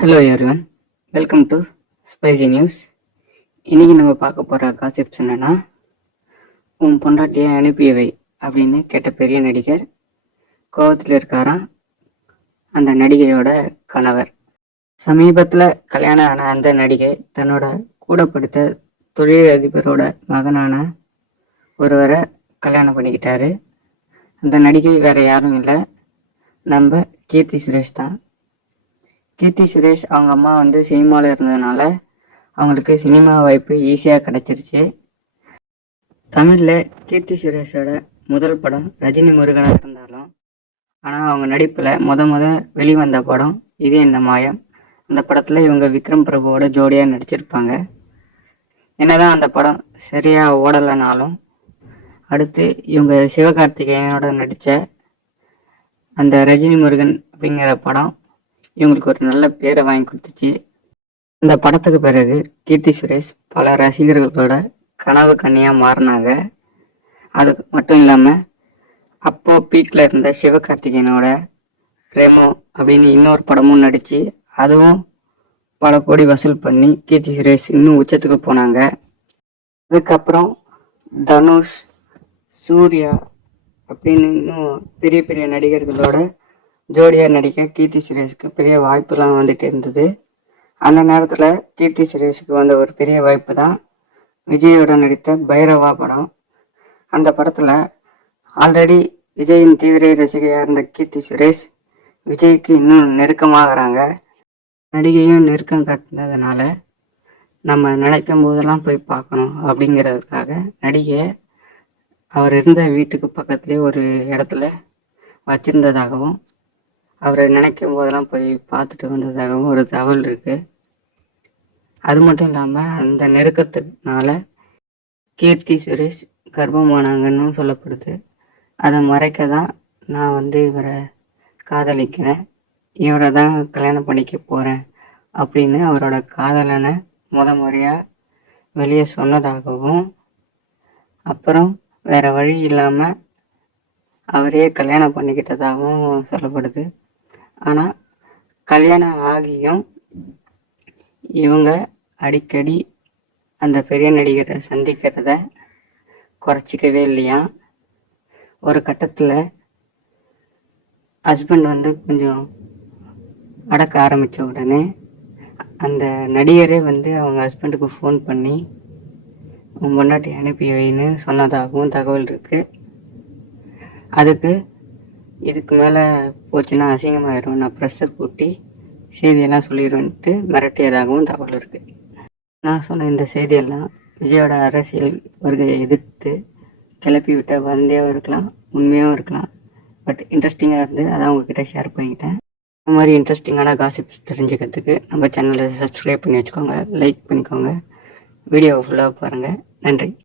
Hello everyone, welcome to spicy news. இன்றைக்கி நம்ம பார்க்க போகிற காசிப்ஸ் என்னென்னா, உன் பொண்டாட்டியை அனுப்பியவை அப்படின்னு கேட்ட பெரிய நடிகர் கோவத்தில் இருக்காராம் அந்த நடிகையோட கணவர். சமீபத்தில் கல்யாணம் ஆன அந்த நடிகை தன்னோட கூட படித்த தொழிலதிபரோட மகனான ஒருவரை கல்யாணம் பண்ணிக்கிட்டாரு. அந்த நடிகை வேறு யாரும் இல்லை, நம்ம கீர்த்தி சுரேஷ் தான். கீர்த்தி சுரேஷ் அவங்க அம்மா சினிமாவில் இருந்ததுனால அவங்களுக்கு சினிமா வாய்ப்பு ஈஸியாக கிடச்சிருச்சு. தமிழில் கீர்த்தி சுரேஷோட முதல் படம் ரஜினி முருகனாக இருந்தாலும், ஆனால் அவங்க நடிப்பில் முத வெளிவந்த படம் இது என்ன மாயம். அந்த படத்தில் இவங்க விக்ரம் பிரபுவோட ஜோடியாக நடிச்சிருப்பாங்க. என்னதான் அந்த படம் சரியாக ஓடலைனாலும், அடுத்து இவங்க சிவகார்த்திகேயனோட நடித்த அந்த ரஜினி முருகன் அப்படிங்கிற படம் இவங்களுக்கு ஒரு நல்ல பேரை வாங்கி கொடுத்துச்சு. இந்த படத்துக்கு பிறகு கீர்த்தி சுரேஷ் பல ரசிகர்களோட கனவு கன்னியாக மாறினாங்க. அது மட்டும் இல்லாமல் அப்போ பீக்கில் இருந்த சிவகார்த்திகேயனோட ரெமோ அப்படின்னு இன்னொரு படமும் நடித்து அதுவும் பல கோடி வசூல் பண்ணி கீர்த்தி சுரேஷ் இன்னும் உச்சத்துக்கு போனாங்க. அதுக்கப்புறம் தனுஷ், சூர்யா அப்படின்னு இன்னும் பெரிய பெரிய நடிகர்களோட ஜோடியாக நடிக்க கீர்த்தி சுரேஷுக்கு பெரிய வாய்ப்புலாம் வந்துட்டு இருந்தது. அந்த நேரத்தில் கீர்த்தி சுரேஷுக்கு வந்த ஒரு பெரிய வாய்ப்பு தான் விஜயோட நடித்த பைரவா படம். அந்த படத்தில் ஆல்ரெடி விஜயின் தீவிர ரசிகையாக இருந்த கீர்த்தி சுரேஷ் விஜய்க்கு இன்னும் நெருக்கமாகறாங்க. நடிகையும் நெருக்கம் காட்டினதுனால நம்ம நினைக்கும் போதெல்லாம் போய் பார்க்கணும் அப்படிங்கிறதுக்காக நடிகையை அவர் இருந்த வீட்டுக்கு பக்கத்துலேயே ஒரு இடத்துல வச்சிருந்ததாகவும், அவரை நினைக்கும் போதெல்லாம் போய் பார்த்துட்டு வந்ததாகவும் ஒரு தகவல் இருக்குது. அது மட்டும் இல்லாமல் அந்த நெருக்கத்தினால கீர்த்தி சுரேஷ் கர்ப்பமானாங்கன்னு சொல்லப்படுது. அதை மறைக்க தான் நான் இவரை காதலிக்கிறேன், இவரை தான் கல்யாணம் பண்ணிக்க போகிறேன் அப்படின்னு அவரோட காதலனை முறையாக வெளியே சொன்னதாகவும், அப்புறம் வேறு வழி இல்லாமல் அவரையே கல்யாணம் பண்ணிக்கிட்டதாகவும் சொல்லப்படுது. ஆனால் கல்யாணம் ஆகியும் இவங்க அடிக்கடி அந்த பெரிய நடிகரை சந்திக்கிறத குறைச்சிக்கவே இல்லையா. ஒரு கட்டத்தில் ஹஸ்பண்ட் கொஞ்சம் அடக்க ஆரம்பித்த உடனே அந்த நடிகரே அவங்க ஹஸ்பண்டுக்கு ஃபோன் பண்ணி உன் பொண்டாட்டி அனுப்பி வைன்னு சொன்னதாகவும் தகவல் இருக்குது. அதுக்கு இதுக்கு மேலே போச்சுன்னா அசிங்கமாயிரும், நான் ப்ரெஸ்ஸை கூட்டி செய்தியெல்லாம் சொல்லிடுவேன்ட்டு மிரட்டியதாகவும் தகவல் இருக்குது. நான் சொன்ன இந்த செய்தியெல்லாம் விஜயோட அரசியல் வருகையை எதிர்த்து கிளப்பி விட்ட வதந்தியாகவும் இருக்கலாம், உண்மையாகவும் இருக்கலாம். பட் இன்ட்ரெஸ்டிங்காக இருந்து அதான் உங்ககிட்ட ஷேர் பண்ணிக்கிட்டேன். இந்த மாதிரி இன்ட்ரெஸ்டிங்கான காசிப்ஸ் தெரிஞ்சுக்கிறதுக்கு நம்ம சேனலை சப்ஸ்கிரைப் பண்ணி வச்சுக்கோங்க, லைக் பண்ணிக்கோங்க, வீடியோவை ஃபுல்லாக பாருங்கள். நன்றி.